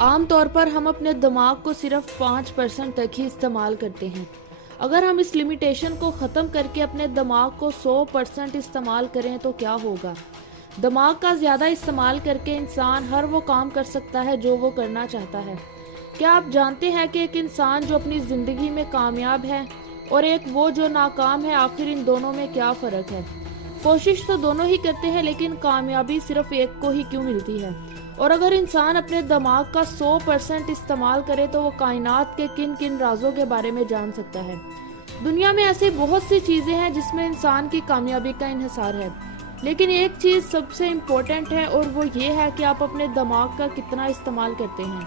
عام طور پر ہم اپنے دماغ کو صرف 5% تک ہی استعمال کرتے ہیں۔ اگر ہم اس لمیٹیشن کو ختم کر کے اپنے دماغ کو 100% استعمال کریں تو کیا ہوگا؟ دماغ کا زیادہ استعمال کر کے انسان ہر وہ کام کر سکتا ہے جو وہ کرنا چاہتا ہے۔ کیا آپ جانتے ہیں کہ ایک انسان جو اپنی زندگی میں کامیاب ہے اور ایک وہ جو ناکام ہے، آخر ان دونوں میں کیا فرق ہے؟ کوشش تو دونوں ہی کرتے ہیں، لیکن کامیابی صرف ایک کو ہی کیوں ملتی ہے؟ اور اگر انسان اپنے دماغ کا 100% استعمال کرے تو وہ کائنات کے کن کن رازوں کے بارے میں جان سکتا ہے۔ دنیا میں ایسی بہت سی چیزیں ہیں جس میں انسان کی کامیابی کا انحصار ہے، لیکن ایک چیز سب سے امپورٹنٹ ہے اور وہ یہ ہے کہ آپ اپنے دماغ کا کتنا استعمال کرتے ہیں۔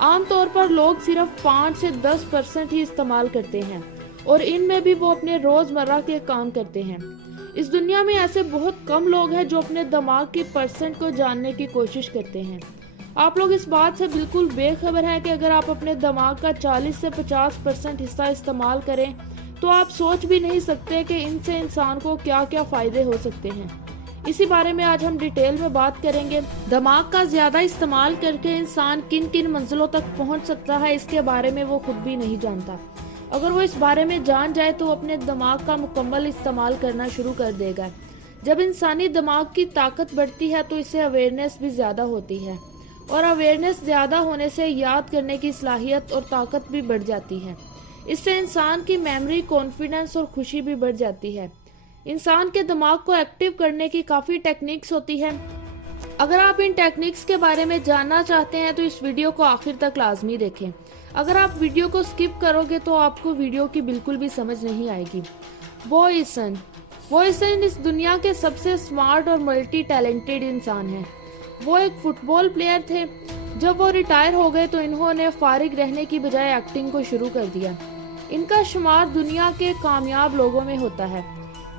عام طور پر لوگ صرف 5 سے 10% ہی استعمال کرتے ہیں، اور ان میں بھی وہ اپنے روزمرہ کے کام کرتے ہیں۔ اس دنیا میں ایسے بہت کم لوگ ہیں جو اپنے دماغ کی پرسنٹ کو جاننے کی کوشش کرتے ہیں۔ آپ لوگ اس بات سے بالکل بے خبر ہیں کہ اگر آپ اپنے دماغ کا 40 سے 50% حصہ استعمال کریں تو آپ سوچ بھی نہیں سکتے کہ ان سے انسان کو کیا کیا فائدے ہو سکتے ہیں۔ اسی بارے میں آج ہم ڈیٹیل میں بات کریں گے۔ دماغ کا زیادہ استعمال کر کے انسان کن کن منزلوں تک پہنچ سکتا ہے، اس کے بارے میں وہ خود بھی نہیں جانتا۔ اگر وہ اس بارے میں جان جائے تو وہ اپنے دماغ کا مکمل استعمال کرنا شروع کر دے گا۔ جب انسانی دماغ کی طاقت بڑھتی ہے تو اسے اویئرنیس بھی زیادہ ہوتی ہے، اور اویئرنیس زیادہ ہونے سے یاد کرنے کی صلاحیت اور طاقت بھی بڑھ جاتی ہے۔ اس سے انسان کی میموری، کانفیڈنس اور خوشی بھی بڑھ جاتی ہے۔ انسان کے دماغ کو ایکٹیو کرنے کی کافی ٹیکنیکس ہوتی ہے۔ اگر آپ ان ٹیکنیکس کے بارے میں جاننا چاہتے ہیں تو اس ویڈیو کو آخر تک لازمی دیکھیں۔ اگر آپ ویڈیو کو سکپ کرو گے تو آپ کو ویڈیو کی بالکل بھی سمجھ نہیں آئے گی۔ بو ایسن اس دنیا کے سب سے سمارٹ اور ملٹی ٹیلنٹڈ انسان ہیں۔ وہ ایک فٹ بال پلیئر تھے۔ جب وہ ریٹائر ہو گئے تو انہوں نے فارغ رہنے کی بجائے ایکٹنگ کو شروع کر دیا۔ ان کا شمار دنیا کے کامیاب لوگوں میں ہوتا ہے۔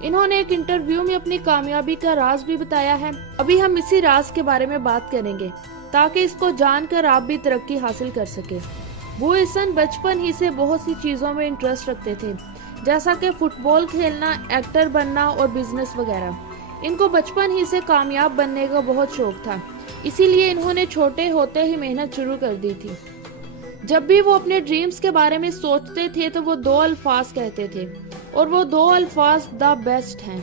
انہوں نے ایک انٹرویو میں اپنی کامیابی کا راز بھی بتایا ہے۔ ابھی ہم اسی راز کے بارے میں بات کریں گے تاکہ اس کو جان کر آپ بھی ترقی حاصل کر سکیں۔ بو ایسن بچپن ہی سے بہت سی چیزوں میں انٹرسٹ رکھتے تھے، جیسا کہ فٹ بال کھیلنا، ایکٹر بننا اور بزنس وغیرہ۔ ان کو بچپن ہی سے کامیاب بننے کا بہت شوق تھا، اسی لیے انہوں نے چھوٹے ہوتے ہی محنت شروع کر دی تھی۔ جب بھی وہ اپنے ڈریمز کے بارے میں سوچتے تھے تو وہ 2 الفاظ کہتے تھے، اور وہ 2 الفاظ دا بیسٹ ہیں۔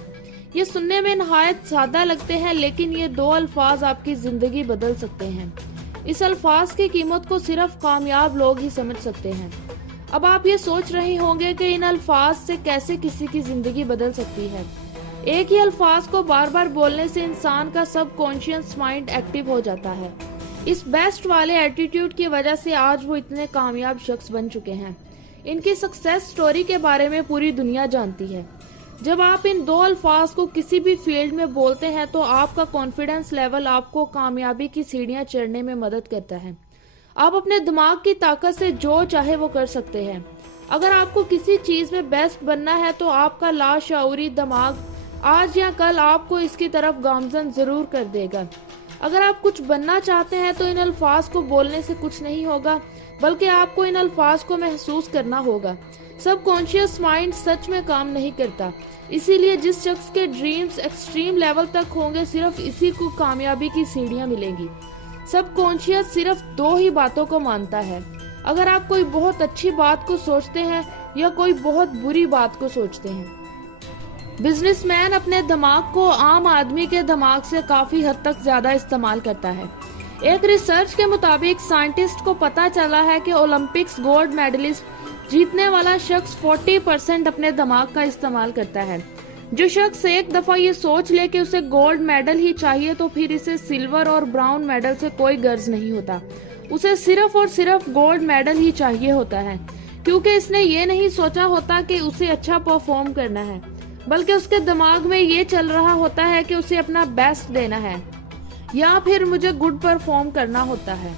یہ سننے میں نہایت سادہ لگتے ہیں، لیکن یہ 2 الفاظ آپ کی زندگی بدل سکتے ہیں۔ اس الفاظ کی قیمت کو صرف کامیاب لوگ ہی سمجھ سکتے ہیں۔ اب آپ یہ سوچ رہے ہوں گے کہ ان الفاظ سے کیسے کسی کی زندگی بدل سکتی ہے۔ ایک ہی الفاظ کو بار بار بولنے سے انسان کا سب کانشیس مائنڈ ایکٹیو ہو جاتا ہے۔ اس بیسٹ والے ایٹیٹیوڈ کی وجہ سے آج وہ اتنے کامیاب شخص بن چکے ہیں۔ ان کی سکسیس سٹوری کے بارے میں پوری دنیا جانتی ہے۔ جب آپ ان 2 الفاظ کو کسی بھی فیلڈ میں بولتے ہیں تو آپ کا کانفیڈنس لیول آپ کو کامیابی کی سیڑھیاں چڑھنے میں مدد کرتا ہے۔ آپ اپنے دماغ کی طاقت سے جو چاہے وہ کر سکتے ہیں۔ اگر آپ کو کسی چیز میں بیسٹ بننا ہے تو آپ کا لاشعوری دماغ آج یا کل آپ کو اس کی طرف گامزن ضرور کر دے گا۔ اگر آپ کچھ بننا چاہتے ہیں تو ان الفاظ کو بولنے سے کچھ نہیں ہوگا، بلکہ آپ کو ان الفاظ کو محسوس کرنا ہوگا۔ سب کانشیس مائنڈ سچ میں کام نہیں کرتا، اسی لیے جس شخص کے ڈریمز ایکسٹریم لیول تک ہوں گے صرف اسی کو کامیابی کی سیڑھیاں ملیں گی۔ سب کانشیس صرف 2 ہی باتوں کو مانتا ہے۔ اگر آپ کوئی بہت اچھی بات کو سوچتے ہیں یا کوئی بہت بری بات کو سوچتے ہیں۔ بزنس مین اپنے دماغ کو عام آدمی کے دماغ سے کافی حد تک زیادہ استعمال کرتا ہے۔ ایک ریسرچ کے مطابق سائنٹسٹ کو پتا چلا ہے کہ اولمپکس گولڈ میڈلسٹ جیتنے والا شخص 40% اپنے دماغ کا استعمال کرتا ہے۔ جو شخص ایک دفعہ یہ سوچ لے کہ اسے گولڈ میڈل ہی چاہیے تو پھر اسے سلور اور براؤن میڈل سے کوئی غرض نہیں ہوتا، اسے صرف اور صرف گولڈ میڈل ہی چاہیے ہوتا ہے، کیونکہ اس نے یہ نہیں سوچا ہوتا کہ اسے اچھا پرفارم کرنا ہے، بلکہ اس کے دماغ میں یہ چل رہا ہوتا ہے کہ اسے اپنا بیسٹ دینا ہے یا پھر مجھے گڈ پرفارم کرنا ہوتا ہے۔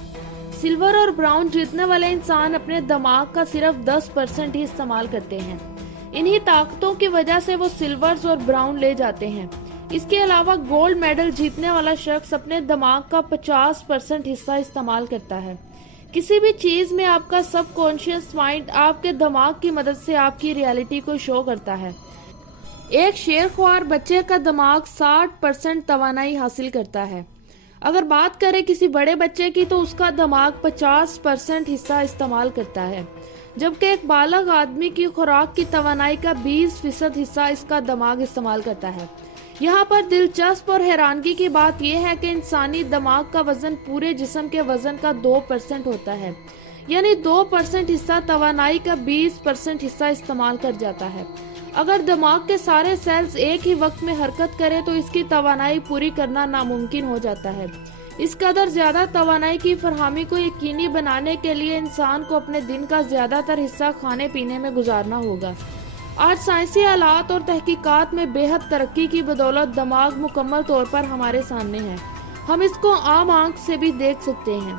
سلور اور براؤن جیتنے والے انسان اپنے دماغ کا صرف 10% ہی استعمال کرتے ہیں۔ انہی طاقتوں کی وجہ سے وہ سلورز اور براؤن لے جاتے ہیں۔ اس کے علاوہ گولڈ میڈل جیتنے والا شخص اپنے دماغ کا 50% حصہ استعمال کرتا ہے۔ کسی بھی چیز میں آپ کا سب کانشیس مائنڈ آپ کے دماغ کی مدد سے آپ کی ریالٹی کو شو کرتا ہے۔ ایک شیر خوار بچے کا دماغ 60% توانائی حاصل کرتا ہے۔ اگر بات کریں کسی بڑے بچے کی تو اس کا دماغ 50% حصہ استعمال کرتا ہے، جبکہ ایک بالغ آدمی کی خوراک کی توانائی کا 20% حصہ اس کا دماغ استعمال کرتا ہے۔ یہاں پر دلچسپ اور حیرانگی کی بات یہ ہے کہ انسانی دماغ کا وزن پورے جسم کے وزن کا 2% ہوتا ہے، یعنی 2% حصہ توانائی کا 20% حصہ استعمال کر جاتا ہے۔ اگر دماغ کے سارے سیلز ایک ہی وقت میں حرکت کریں تو اس کی توانائی پوری کرنا ناممکن ہو جاتا ہے۔ اس قدر زیادہ توانائی کی فراہمی کو یقینی بنانے کے لیے انسان کو اپنے دن کا زیادہ تر حصہ کھانے پینے میں گزارنا ہوگا۔ آج سائنسی آلات اور تحقیقات میں بے حد ترقی کی بدولت دماغ مکمل طور پر ہمارے سامنے ہے۔ ہم اس کو عام آنکھ سے بھی دیکھ سکتے ہیں۔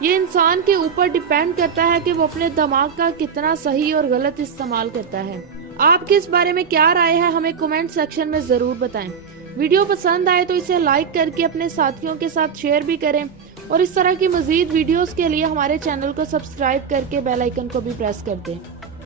یہ انسان کے اوپر ڈیپینڈ کرتا ہے کہ وہ اپنے دماغ کا کتنا صحیح اور غلط استعمال کرتا ہے۔ آپ کی اس بارے میں کیا رائے ہے ہمیں کمنٹ سیکشن میں ضرور بتائیں۔ ویڈیو پسند آئے تو اسے لائک کر کے اپنے ساتھیوں کے ساتھ شیئر بھی کریں، اور اس طرح کی مزید ویڈیوز کے لیے ہمارے چینل کو سبسکرائب کر کے بیل آئیکن کو بھی پریس کر دیں۔